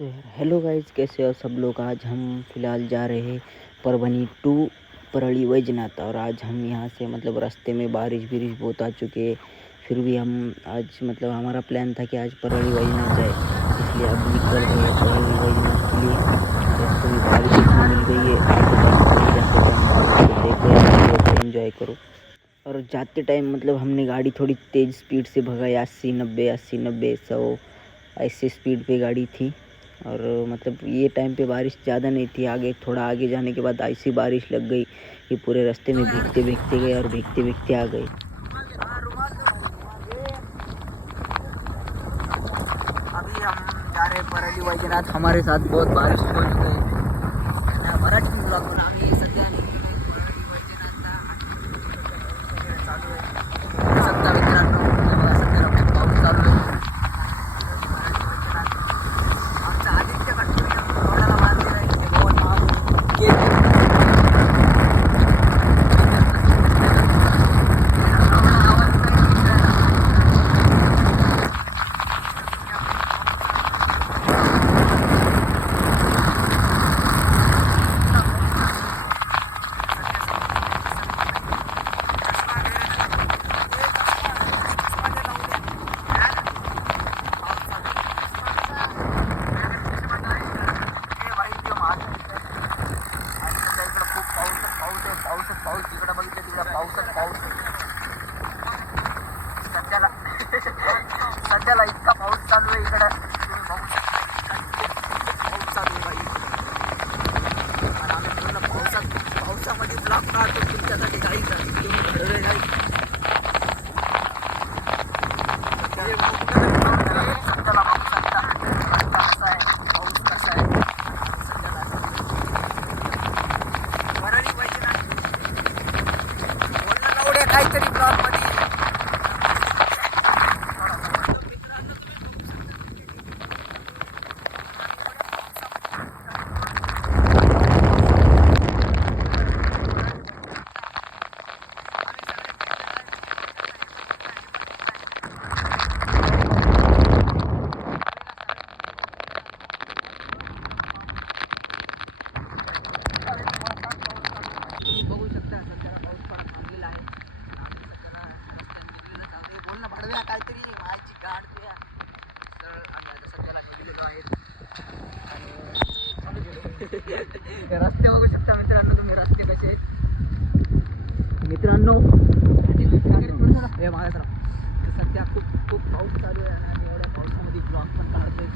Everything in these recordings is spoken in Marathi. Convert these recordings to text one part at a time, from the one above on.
तो हेलो गाइज, कैसे हो सब लोग। आज हम फ़िलहाल जा रहे हैं परभनी टू परली वैजनाथ। और आज हम यहाँ से रास्ते में बारिश बहुत आ चुके हैं। फिर भी हम आज हमारा प्लान था कि आज परली वैजनाथ जाए, इसलिए अब निकल रहे हैं परली वैजनाथ के लिए। रास्ते में बारिश इतनी मिल गई है, आते टाइम बारिश को देख रहे एंजॉय करो। और जाते टाइम हमने गाड़ी थोड़ी तेज़ स्पीड से भगाई, 80 90 100 ऐसे स्पीड पे गाड़ी थी। और ये टाइम पे बारिश ज़्यादा नहीं थी। थोड़ा आगे जाने के बाद ऐसी बारिश लग गई कि पूरे रास्ते में भीगते भीगते गए और भीगते भीगते आ गए। अभी हम जा रहे परली वैजनाथ, हमारे साथ बहुत बारिश हो गई। मराठी ब्लॉग पण आम्ही सध्या चालू आहे सध्या मित्रांनो, सध्याला खूप पाऊस चालू आहे। आमचा आदित्य कटोरी रोडाला बांधलेला आहे, ते बहुत पाऊस तिकडे बघितलं, तिकडे पाऊसच पाऊस। सध्याला इतका पाऊस चालू आहे इकडे, तुम्ही बघू शकता पाऊस चालू आहे बाई। आणि आम्ही पूर्ण पावसामध्ये ब्लॉक काढतो तुमच्यासाठी काही घडवले नाही। सध्याला बघू शकता कसा आहे पाऊस, कसा आहे सध्याला। परली वैजनाथ बोलणं एवढे काहीतरी ब्लॉग मध्ये। बघू शकता सध्याला पाऊस थोडा थांबलेला आहे। आम्ही सध्याला रस्त्याने निघलेलो आहोत। बोल ना भाडव्या काहीतरी मायची गाड तुया। तर आम्ही आता सध्याला निघलेलो आहेत आणि रस्ते बघू शकता मित्रांनो, तुम्ही रस्ते कसे आहेत मित्रांनो। हे मागे सर, सध्या खूप पाऊस चालू आहे आणि आम्ही एवढ्या पावसामध्ये ब्लॉग पण काढतोय।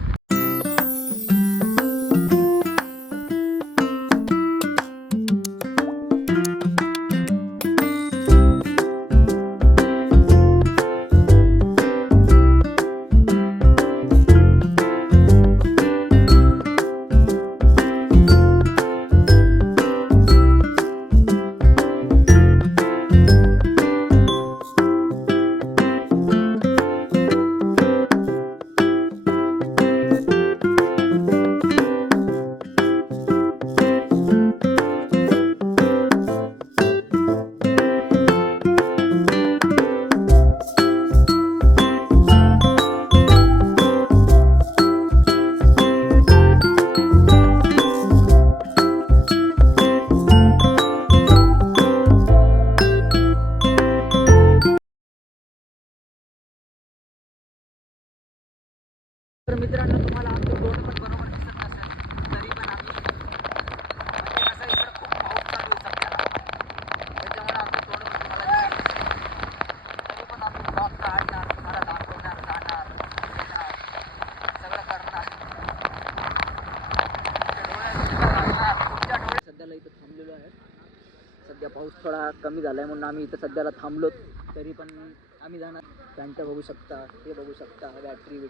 तर मित्रांनो, तुम्हाला आमचं तोंड पण बरोबर दिसत नसेल, तरी पण आम्ही असं इकडं खूप पाऊस चालू आहे सध्याला, त्याच्यामुळे आमचं तोंड पण तुम्हाला दिसत नसेल। तरी पण आम्ही ब्लॉग काढणार, तुम्हाला दाखवणार, जाणार, येणार, सगळं करणार। तुमच्या डोळे सध्याला इथं थांबलेलो आहे। सध्या पाऊस थोडा कमी झाला आहे म्हणून आम्ही इथं सध्याला थांबलो। तरी पण आम्ही जाणार। पॅन्ट बघू शकता, हे बघू शकता, बॅटरी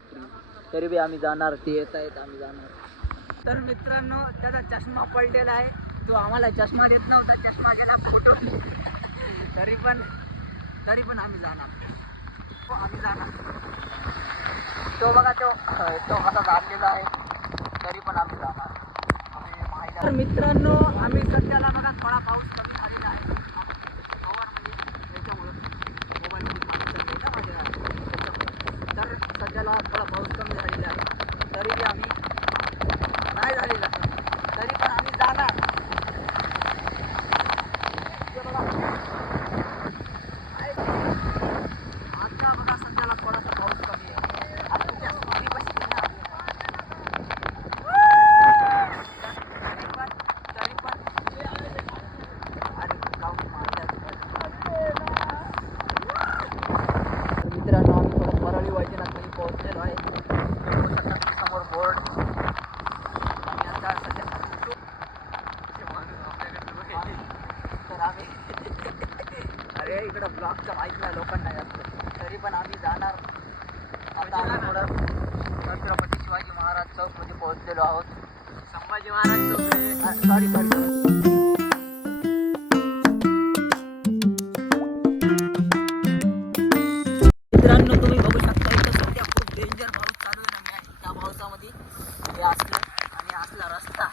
तरी बी आम्ही जाणार। ते येत आहेत, आम्ही जाणार। तर मित्रांनो, त्याचा चष्मा पडलेला आहे, तो आम्हाला चष्मा देत नव्हता, चष्मा गेला फोटो। तरी पण आम्ही जाणार, आम्ही जाणार। तो बघा, तो असा झालेला आहे, तरी पण आम्ही जाणार। तर मित्रांनो, आम्ही सध्याला बघा थोडा पाऊस कमी झालेला आहे त्याच्यामुळं मोबाईलमध्ये पाणी चाललं आहे ना माझ्या, तर सध्याला थोडा पाऊस कमी झालेला आहे, तरी आम्ही आमच्या माहीत नाही लोकांना जास्त, तरी पण आम्ही जाणार. आता आम्ही थोडं छत्रपती शिवाजी महाराज चौकमध्ये पोहोचलेलो आहोत. संभाजी महाराज चौक सॉरी. मित्रांनो तुम्ही बघू शकता इथं सध्या खूप डेंजर पाऊस चालू आहे ना. त्या पावसामध्ये हे असलं आणि असला रस्ता,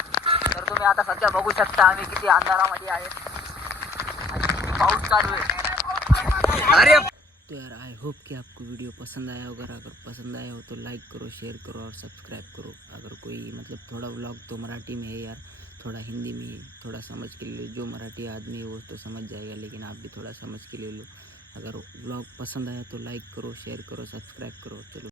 तर तुम्ही आता सध्या बघू शकता आम्ही किती अंधारामध्ये आहेत आणि किती पाऊस चालू आहे. अरे तो यार आई होप कि आपको वीडियो पसंद आया होगा. अगर पसंद आया हो तो लाइक करो, शेयर करो और सब्सक्राइब करो. अगर कोई मतलब थोड़ा व्लॉग तो मराठी में है यार, थोड़ा हिंदी में, थोड़ा समझ के ले लो. जो मराठी आदमी है वो तो समझ जाएगा, लेकिन आप भी थोड़ा समझ के ले लो. अगर व्लॉग पसंद आया तो लाइक करो, शेयर करो, सब्सक्राइब करो. चलो.